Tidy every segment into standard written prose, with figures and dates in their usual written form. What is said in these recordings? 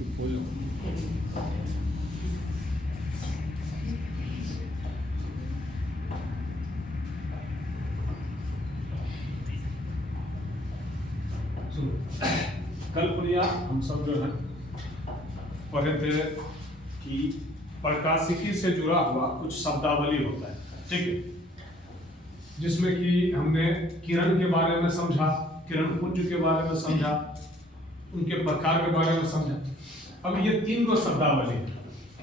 चुप हो जाओ। कल पुनिया हम सब जो है पढ़े थे कि प्रकाशिकी से जुड़ा हुआ कुछ शब्दावली होता है, ठीक है, जिसमें कि हमने किरण के बारे में समझा, किरण पुंज के बारे में समझा, उनके प्रकार के बारे में समझा। अब ये 3 गो शब्दावली है,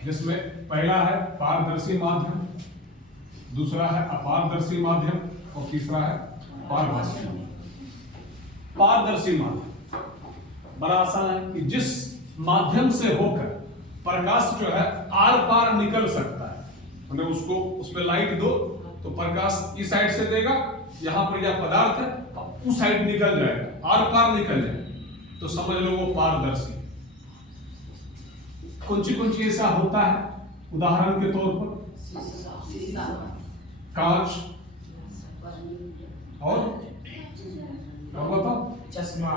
जिसमें पहला है पारदर्शी माध्यम, दूसरा है अपारदर्शी माध्यम और तीसरा है पारभासी माध्यम। पारदर्शी माध्यम बड़ा आसान है कि जिस माध्यम से होकर प्रकाश जो है आर पार निकल सकता है, मतलब उसको उसमें लाइट दो तो प्रकाश इस साइड से देगा, यहां पर यह पदार्थ है उस साइड निकल जाएगा, आर पार निकल जाएगा, तो समझ लो वो पारदर्शी। कुछ ऐसा होता है, उदाहरण के तौर पर कांच और बताओ चश्मा,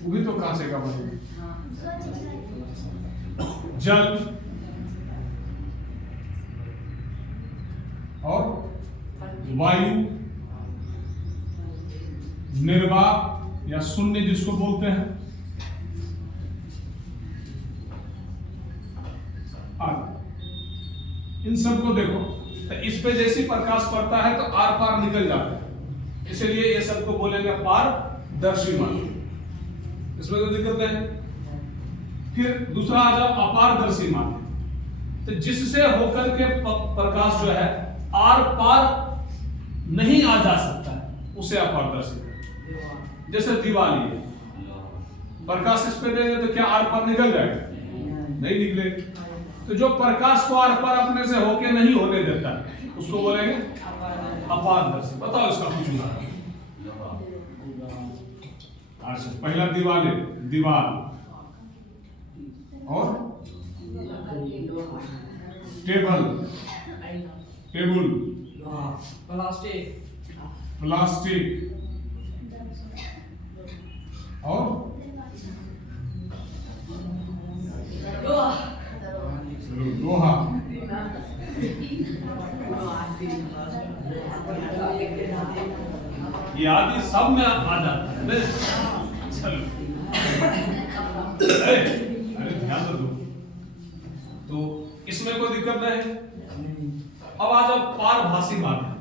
वो भी तो कांचे का बने। जल और वायु, निर्वात या शून्य जिसको बोलते हैं, इन सबको देखो तो इस पे जैसी प्रकाश पड़ता है तो आर पार निकल जाता है, इसलिए ये सबको बोलेंगे पारदर्शी माध्यम। इसमें कोई दिक्कत नहीं। फिर दूसरा आ जाओ अपारदर्शी माध्यम, तो जिससे होकर के प्रकाश जो है आर पार नहीं आ जा सकता है उसे अपारदर्शी। जैसे दिवाली है, प्रकाश इस पे देंगे तो क्या आर पार निकल जाएगा? नहीं निकले। तो जो प्रकाश को आर पार अपने से होके नहीं होने देता उसको बोलेंगे अपारदर्शी। बताओ इसका कुछ उदाहरण। अच्छा, पहला दीवार, और टेबल, प्लास्टिक और लोहा। ये आदि सब में आ जाता है। चलो अरे ध्यान दो, तो इसमें कोई दिक्कत नहीं। अब आ जाओ पारभासी माध्यम,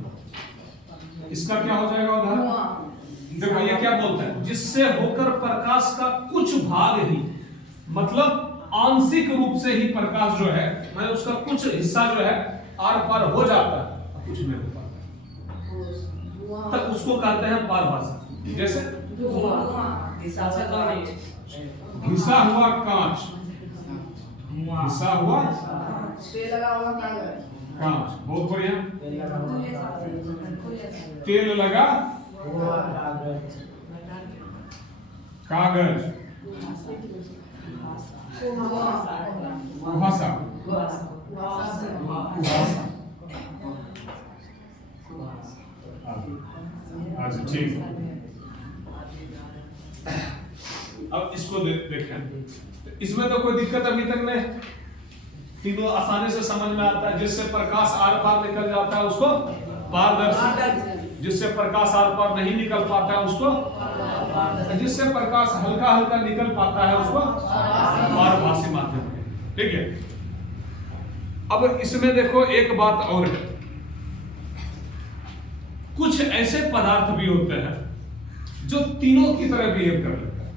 इसका क्या हो जाएगा उदाहरण? देखो ये क्या बोलता है, जिससे होकर प्रकाश का कुछ भाग ही, मतलब आंशिक रूप से ही प्रकाश जो है, मतलब उसका कुछ हिस्सा जो है आर पार हो जाता है, कुछ नहीं हो पाता, तो उसको कहते हैं पारभासी। जैसे घिसा हुआ कांच, घिसा हुआ कांच, बहुत बढ़िया। तेल लगा कागज, कुहासा, अच्छा ठीक। अब इसको देखें, इसमें तो कोई दिक्कत अभी तक नहीं, तीनों आसानी से समझ में आता है। जिससे प्रकाश आर पार निकल जाता है उसको पारदर्शी, जिससे प्रकाश आर पार नहीं निकल पाता है उसको, जिससे प्रकाश हल्का हल्का निकल पाता है उसको पारभासी माध्यम। ठीक है। अब इसमें देखो एक बात और है, कुछ ऐसे पदार्थ भी होते हैं जो तीनों की तरह बिहेव कर लेते हैं।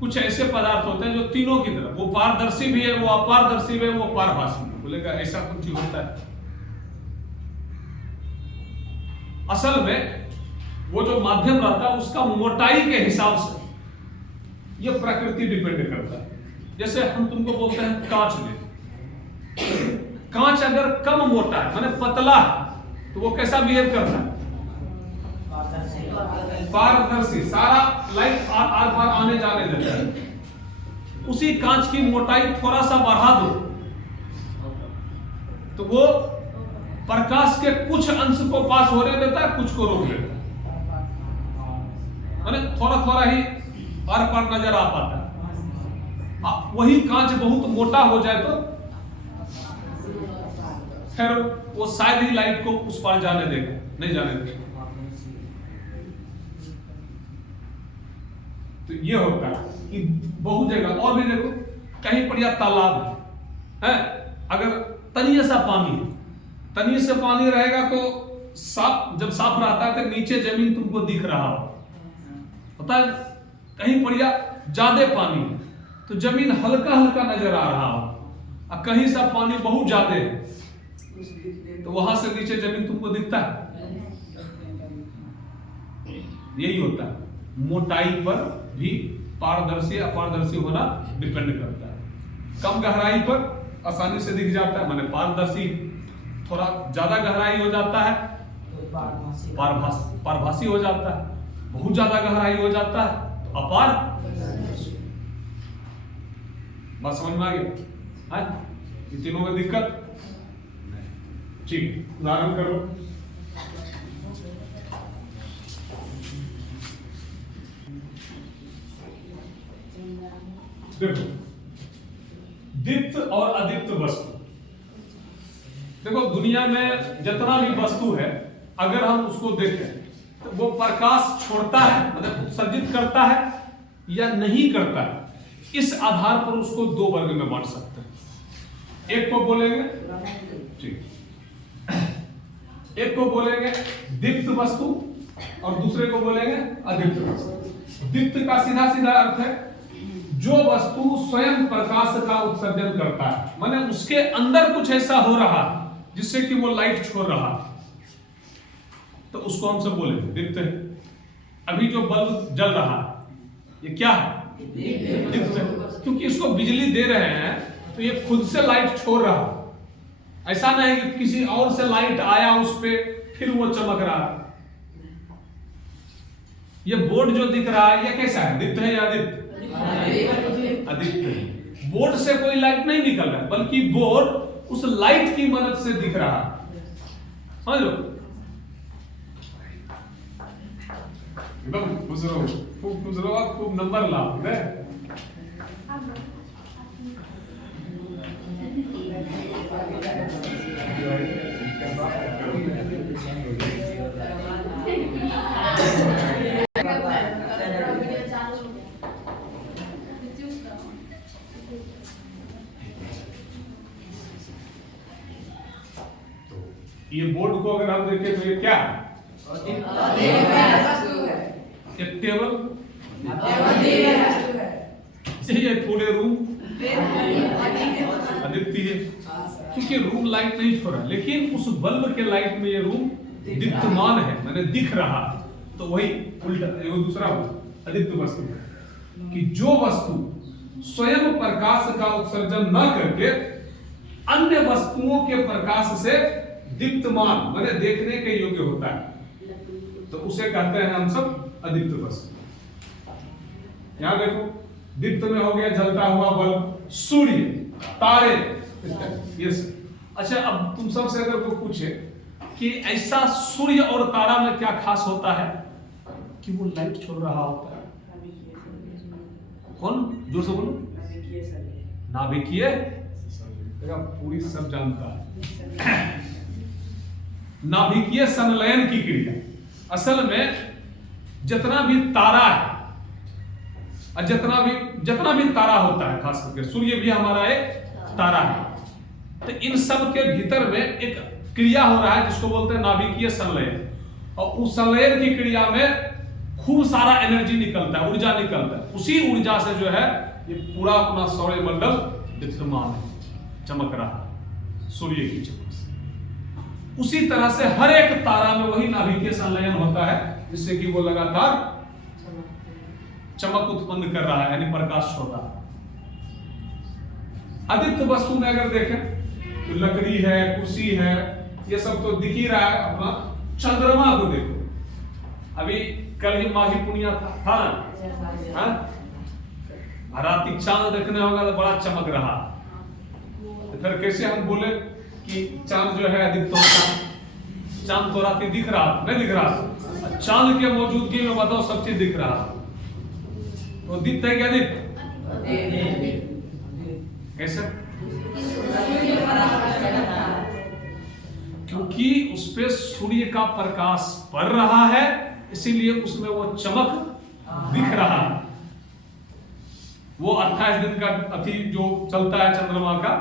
कुछ ऐसे पदार्थ होते हैं जो तीनों की तरह, वो पारदर्शी भी है, वो अपारदर्शी भी है, वो पारभासी भी। बोलेगा ऐसा कुछ होता है। असल में वो जो माध्यम रहता है उसका मोटाई के हिसाब से ये प्रकृति डिपेंड करता है। जैसे हम तुमको बोलते हैं कांच ले, कांच अगर कम मोटा है माने पतला है तो वो कैसा बिहेव करता है? पारदर्शी, सारा लाइट आर पार आने जाने देता है। उसी कांच की मोटाई थोड़ा सा बढ़ा दो तो वो प्रकाश के कुछ अंश को पास होने देता है, कुछ को रोक लेता है, माने थोड़ा थोड़ा ही आर पार नजर आ पाता है। वही कांच बहुत मोटा हो जाए तो फिर वो शायद ही लाइट को उस पार जाने देगा, नहीं जाने देगा। तो ये होता है कि बहुत जगह और भी देखो, कहीं पर या तालाब है, अगर तनिए सा पानी है, तनिए से पानी रहेगा तो साफ, जब साफ रहता है तो नीचे जमीन तुमको दिख रहा होता है। कहीं पर या ज्यादा पानी है तो जमीन हल्का हल्का नजर आ रहा हो, और कहीं सा पानी बहुत ज्यादा है तो वहां से नीचे जमीन तुमको दिखता है। यही होता है, मोटाई पर भी पारदर्शी अपारदर्शी होना डिपेंड करता है। कम गहराई पर आसानी से दिख जाता है, माने पारदर्शी, थोड़ा ज्यादा गहराई हो जाता है पारभासी हो जाता है, बहुत ज्यादा गहराई हो जाता है तो अपार। बात समझ में आ गया? इन तीनों में दिक्कत? ठीक, उदाहरण करो। देखो, दीप्त और अदीप्त वस्तु। देखो, दुनिया में जितना भी वस्तु है, अगर हम उसको देखें तो वो प्रकाश छोड़ता है, मतलब उत्सर्जित करता है या नहीं करता है, इस आधार पर उसको दो वर्ग में बांट सकते हैं। एक को बोलेंगे, ठीक, एक को बोलेंगे दीप्त वस्तु और दूसरे को बोलेंगे अदीप्त वस्तु। दीप्त का सीधा सीधा अर्थ है जो वस्तु स्वयं प्रकाश का उत्सर्जन करता है, माने उसके अंदर कुछ ऐसा हो रहा जिससे कि वो लाइट छोड़ रहा, तो उसको हम सब बोलेंगे दीप्त है। अभी जो बल्ब जल रहा ये क्या है? दीप्त है, क्योंकि इसको बिजली दे रहे हैं तो ये खुद से लाइट छोड़ रहा। ऐसा नहीं कि किसी और से लाइट आया उस पे फिर वो चमक रहा। ये बोर्ड जो दिख रहा है ये कैसा है? दीप्त है या अदीप्त? अदीप्त है। बोर्ड से कोई लाइट नहीं निकल रहा, बल्कि बोर्ड उस लाइट की मदद से दिख रहा। समझ लो, एकदम खुश रहो, खूब खुश रहो, खूब नंबर लाओ। ये बोर्ड को अगर हम देखें तो ये क्या है? एक टेबल, ये पूरे रूम अदीप्त है, क्योंकि रूम लाइट नहीं छोड़ा, लेकिन उस बल्ब के लाइट में ये रूम दीप्तमान है, मैंने दिख रहा। तो वही उल्टा दूसरा अदीप्त वस्तु, कि जो वस्तु स्वयं प्रकाश का उत्सर्जन न करके अन्य वस्तुओं के प्रकाश से दीप्तमान माने देखने के योग्य होता है, तो उसे कहते हैं हम सब अदीप्त वस्तु। यहां देखो, दीप्त में हो गया जलता हुआ बल्ब, सूर्य, तारे, ये सब। अच्छा, अब तुम सबसे अगर कोई पूछे कि ऐसा सूर्य और तारा में क्या खास होता है कि वो लाइट छोड़ रहा होता है? कौन? जोर से बोलो। नाभिकीय, पूरी सब जानता है। नाभिकीय संलयन की क्रिया, असल में जितना भी तारा है और जितना भी तारा होता है, खास करके सूर्य भी हमारा एक तारा है, तो इन सब के भीतर में एक क्रिया हो रहा है जिसको बोलते हैं नाभिकीय संलयन। और उस संलयन की क्रिया में खूब सारा एनर्जी निकलता है, ऊर्जा निकलता है। उसी ऊर्जा से जो है ये पूरा अपना सौरमंडल दीप्तमान है, चमक रहा है सूर्य की चमक से। उसी तरह से हर एक तारा में वही नाभिकीय संलयन होता है, जिससे कि वो लगातार चमक उत्पन्न कर रहा है, यानी प्रकाश छोड़ रहा है। अदीप्त वस्तु में अगर देखें तो लकड़ी है, कुर्सी है, ये सब तो दिख ही रहा है। अपना चंद्रमा को देखो, अभी कल ही माघी पुनिया था ना, रात चांद देखने होगा तो बड़ा चमक रहा। तो फिर कैसे हम बोले कि चांद जो है अदीप्त होता है? चांद तो रात दिख रहा, नहीं दिख रहा? चांद के मौजूदगी में बताओ सब चीज दिख रहा, तो दीप्त है क्या? दीप्त कैसे? क्योंकि उस पे सूर्य का प्रकाश पड़ रहा है, इसीलिए उसमें वो चमक दिख रहा है। वो 28 दिन का अति जो चलता है चंद्रमा का,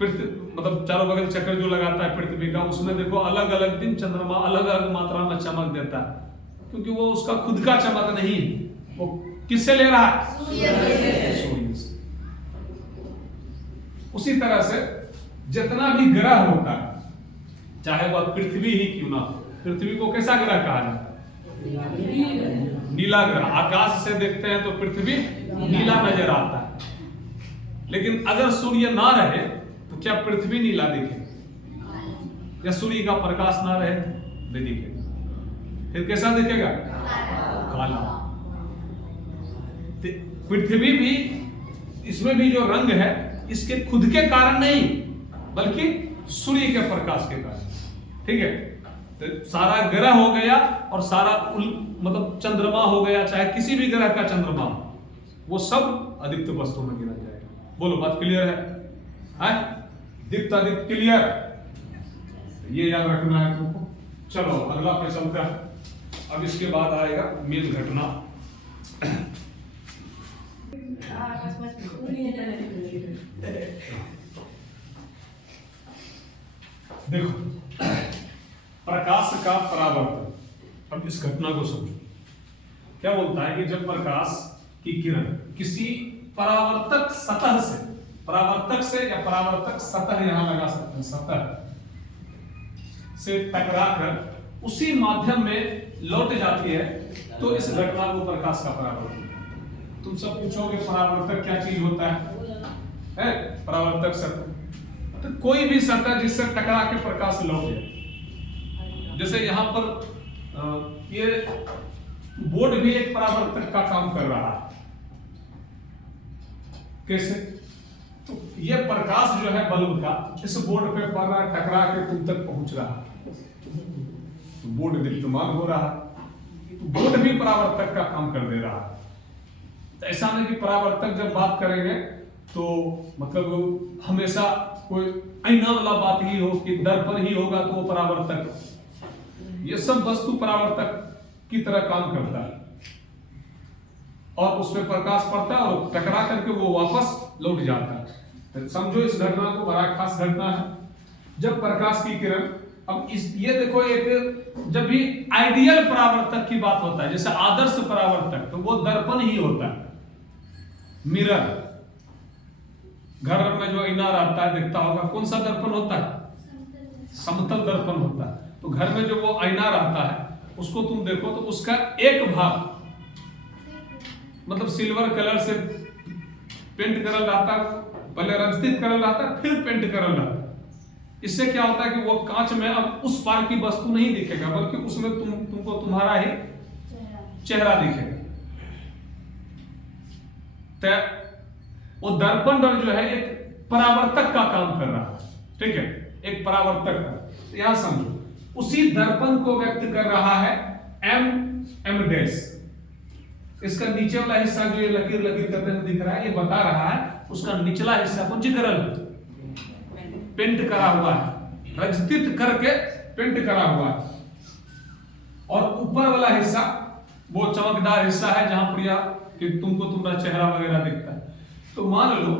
मतलब चारों बगल चक्कर जो लगाता है पृथ्वी का, उसमें देखो अलग अलग दिन चंद्रमा अलग अलग मात्रा में चमक देता है, क्योंकि वो उसका खुद का चमक नहीं, वो किससे ले रहा है? सूर्य से। उसी तरह से जितना भी ग्रह होता है, चाहे वह पृथ्वी ही क्यों ना हो, पृथ्वी को कैसा ग्रह कहा जाता है? नीला ग्रह। आकाश से देखते हैं तो पृथ्वी नीला नजर आता है, लेकिन अगर सूर्य ना रहे तो क्या पृथ्वी नीला दिखे? या सूर्य का प्रकाश ना रहे नहीं दिखेगा, फिर कैसा दिखेगा? काला। पृथ्वी भी, इसमें भी जो रंग है इसके खुद के कारण नहीं, बल्कि सूर्य के प्रकाश के कारण। ठीक है, तो सारा ग्रह हो गया और सारा मतलब चंद्रमा हो गया, चाहे किसी भी ग्रह का चंद्रमा, वो सब अदीप्त वस्तु में गिना जाएगा। बोलो, बात क्लियर है? दीप्त अदीप्त क्लियर, ये याद रखना है तुमको। चलो अगला पे चलते हैं। अब इसके बाद आएगा मेन घटना। देखो, प्रकाश का परावर्तन। अब इस घटना को समझो। क्या बोलता है कि जब प्रकाश की किरण किसी परावर्तक सतह से, परावर्तक से या परावर्तक सतह यहां लगा सकते हैं, सतह से टकराकर उसी माध्यम में लौट जाती है, तो इस घटना को प्रकाश का परावर्तन। तुम सब पूछोगे परावर्तक क्या चीज होता है? परावर्तक सतह तो कोई भी सतह जिससे टकरा के प्रकाश लौट जाए। जैसे यहां पर ये बोर्ड भी एक परावर्तक का काम कर रहा है। कैसे? तो ये प्रकाश जो है बल्ब का इस बोर्ड पे पड़ रहा है, टकरा के तुम तक पहुंच रहा है, तो बोर्ड दीप्तमान हो रहा है। तो बोर्ड भी परावर्तक का काम कर दे रहा है। तो ऐसा नहीं कि परावर्तक जब बात करेंगे तो मतलब हमेशा कोई आईना वाला बात ही हो कि दर्पण ही होगा तो वो परावर्तक। ये सब वस्तु परावर्तक की तरह काम करता है और उसमें प्रकाश पड़ता है और टकरा करके वो वापस लौट जाता है। तो समझो इस घटना को, बड़ा खास घटना है। जब प्रकाश की किरण, अब इस ये देखो, एक जब भी आइडियल परावर्तक की बात होता है, जैसे आदर्श परावर्तक, तो वो दर्पण ही होता है, मिरर। घर में जो आईना रहता है दिखता होगा, कौन सा दर्पण होता है? समतल दर्पण होता है। तो घर में जो वो आईना रहता है उसको तुम देखो तो उसका एक भाग मतलब सिल्वर कलर से पेंट करल रहता है, पहले रंजित करल रहता है, फिर पेंट करल रहता है। इससे क्या होता है कि वो कांच में अब उस पार की वस्तु नहीं दिखेगा, बल्कि उसमें तुमको तुम्हारा ही चेहरा दिखेगा। तो वो दर्पण जो है एक परावर्तक का काम कर रहा है। ठीक है, एक परावर्तक का। यहां समझो, उसी दर्पण को व्यक्त कर रहा है एम डैश। इसका नीचे वाला हिस्सा जो ये लकीर लकीर करते हुए दिख रहा है, ये बता रहा है उसका निचला हिस्सा को जिगरल पेंट करा हुआ है, रंजित करके पेंट करा हुआ है। और ऊपर वाला हिस्सा वो चमकदार हिस्सा है जहां प्रिया कि तुमको तुम्हारा चेहरा वगैरह दिखता है। तो मान लो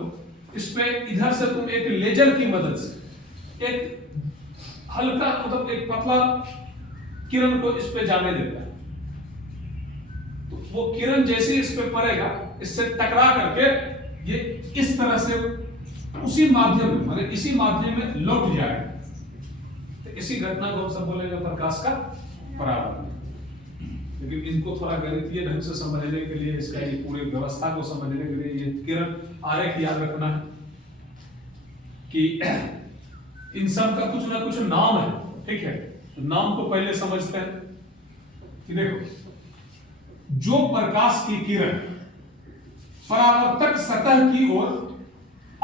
इस पे इधर से तुम एक लेजर की मदद से एक हल्का मतलब एक पतला किरण को इस पे जाने देता है, तो वो किरण जैसे इस पे पड़ेगा, इससे टकरा करके ये इस तरह से उसी माध्यम में, मतलब इसी माध्यम में लौट जाएगा। तो इसी घटना को हम सब बोलेंगे प्रकाश का परावर्तन। लेकिन इनको थोड़ा गणितीय ढंग से समझने के लिए, इसका ये पूरी व्यवस्था को समझने के लिए ये किरण आरेख याद रखना है कि इन सब का कुछ ना कुछ नाम है। ठीक है, तो नाम को पहले समझते हैं कि देखो, जो प्रकाश की किरण परावर्तक सतह की ओर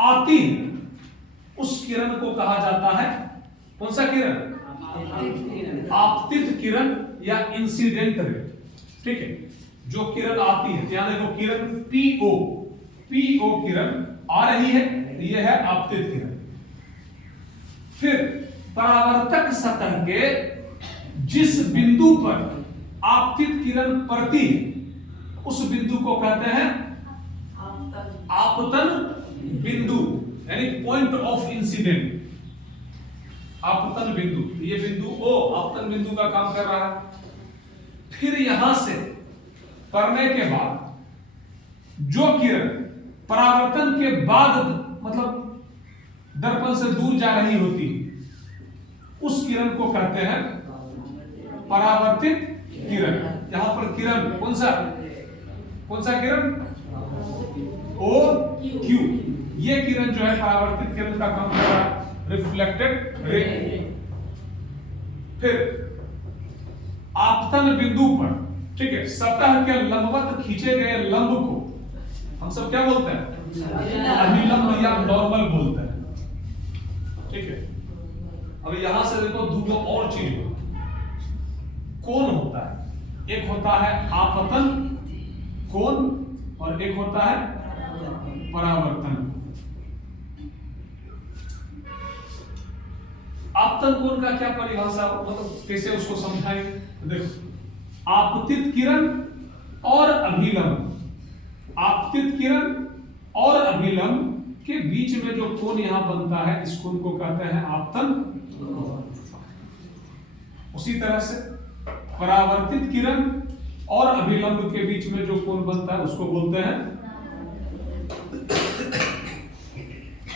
आती है उस किरण को कहा जाता है, कौन सा किरण? आपतित किरण या इंसिडेंट रे। ठीक है, जो किरण आती है, यानी वो किरण पीओ PO किरण आ रही है, ये है आपतित किरण। फिर परावर्तक सतह के जिस बिंदु पर आपतित किरण पड़ती है उस बिंदु को कहते हैं आपतन बिंदु, यानी पॉइंट ऑफ इंसिडेंट, आपतन बिंदु। ये बिंदु O आपतन बिंदु का काम कर रहा है। फिर यहां से पढ़ने के बाद जो किरण परावर्तन के बाद मतलब दर्पण से दूर जा रही होती है उस किरण को कहते हैं परावर्तित किरण। यहां पर किरण कौन सा किरण OQ, ये किरण जो है परावर्तित किरण का काम कर रहा है, रिफ्लेक्टेड रे। फिर आपतन बिंदु पर, ठीक है, सतह के लंबवत खींचे गए लंब को हम सब क्या बोलते हैं? अभिलंब या नॉर्मल बोलते हैं, ठीक है। अब यहां से देखो दो और चीज कोण होता है, एक होता है आपतन कोण और एक होता है परावर्तन। आपतन कोण का क्या परिभाषा, मतलब कैसे उसको समझाएंगे? देखो, आपतित किरण और अभिलंब, आपतित किरण और अभिलंब के बीच में जो कोण यहां बनता है इस कोण को कहते हैं आपतन। उसी तरह से परावर्तित किरण और अभिलंब के बीच में जो कोण बनता है उसको बोलते हैं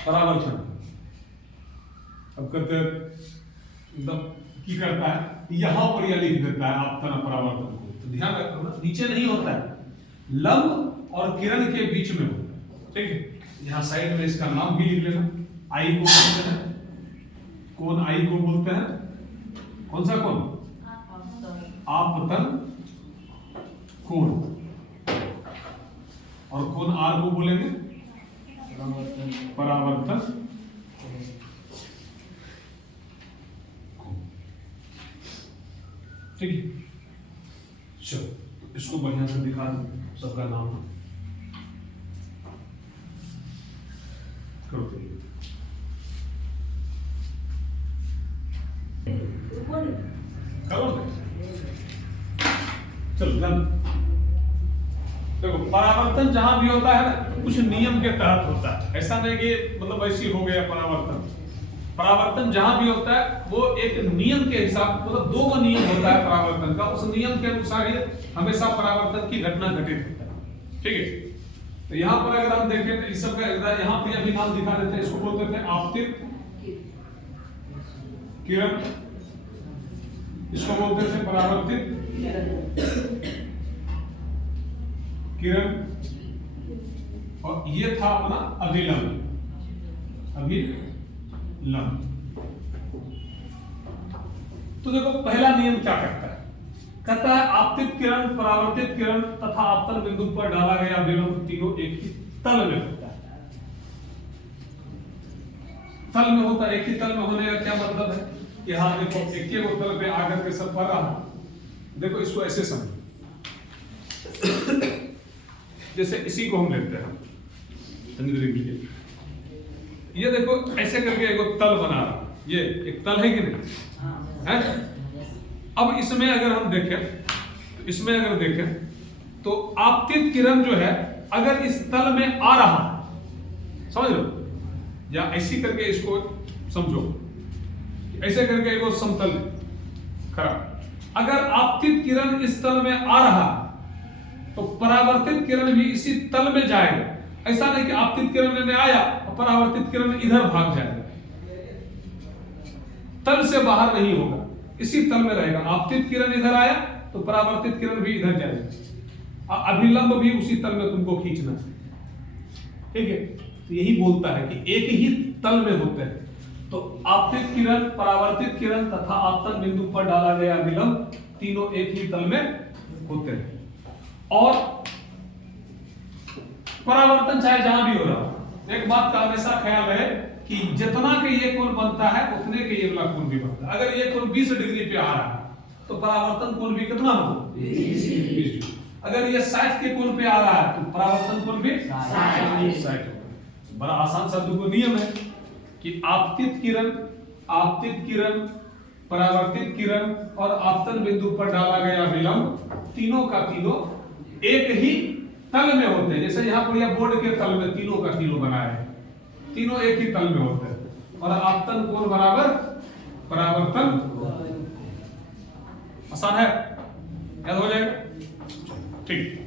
परावर्तन। अब कहते एकदम की करता है, यहां पर यह लिख देता है आपतन परावर्तन को, तो ध्यान रखना नीचे नहीं होता है, लंब और किरण के बीच में होता है, ठीक है। यहां साइड में इसका नाम भी लिख लेना, आई को बोलते हैं, कोण आई को बोलते हैं, कौन सा कोण? आपतन कोण। और कोण आर को बोलेंगे परावर्तन। ठीक है, चलो इसको बढ़िया से दिखा दो, सबका नाम करो। चलो देखो, परावर्तन जहां भी होता है ना कुछ नियम के तहत होता है, ऐसा नहीं कि मतलब ऐसी हो गया परावर्तन। परावर्तन जहां भी होता है वो एक नियम के हिसाब, मतलब दो नियम होता है परावर्तन का, उस नियम के अनुसार ही हमेशा परावर्तन की घटना घटित होता है, ठीक है। तो यहाँ पर अगर हम देखें तो इस सब का यहाँ पे अभी नाम दिखा देते हैं, इसको बोलते हैं आपतित किरण, इसको बोलते थे परावर्तित किरण, और ये था अपना अभिलंब, अभिलंब। तो देखो पहला नियम क्या कहता है? कहता है आपतित किरण, परावर्तित किरण तथा आपतन बिंदु पर डाला गया अभिलंब तीनों एक ही तल में होता है। तल में होता है, एक ही तल में होने का क्या मतलब है? कि हाँ देखो एक ही वो तल पे आकर के सब पढ़ रहा है। देखो इसको ऐसे समझो, जैसे इसी को हम लेते हैं ये देखो ऐसे करके एक तल बना रहा, ये एक तल है कि नहीं है? अब इसमें अगर हम देखें, इसमें अगर देखें तो आपतित किरण जो है अगर इस तल में आ रहा, समझ लो, या ऐसी करके इसको समझो, ऐसे करके एक समतल खड़ा, अगर आपतित किरण इस तल में आ रहा तो परावर्तित किरण भी इसी तल में जाएगा। ऐसा नहीं कि आपतित किरण में आया और परावर्तित किरण इधर भाग जाएगा, तल से बाहर नहीं होगा, इसी तल में रहेगा। आपतित किरण इधर आया तो परावर्तित किरण भी इधर जाएगा, अभिलंब भी उसी तल में तुमको खींचना है, ठीक है। तो यही बोलता है कि एक ही तल में होते हैं। तो आपतित किरण, परावर्तित किरण तथा आपतन बिंदु पर डाला गया अभिलंब तीनों एक ही तल में होते हैं। और परावर्तन चाहे जहां भी हो रहा हो, एक बात का हमेशा ख्याल रहे कि जितना के ये कोण बनता है उतने के ये वाला कोण भी बनता है। अगर ये कोण 20 डिग्री पे आ रहा है तो परावर्तन कोण भी कितना होगा? 20 डिग्री। अगर ये 60 के कोण पे आ रहा है तो परावर्तन कोण भी 60 होगा। बड़ा आसान शब्द को नियम है कि आपतित किरण, परावर्तित किरण और आपतन बिंदु पर डाला गया विलंब तीनों का तीनों एक ही तल में होते हैं। जैसे यहाँ पर यह बोर्ड के तल में तीनों का तीनों बनाया है, तीनों एक ही तल में होते हैं और आपतन कोण बराबर परावर्तन। आसान है, याद हो जाएगा। ठीक।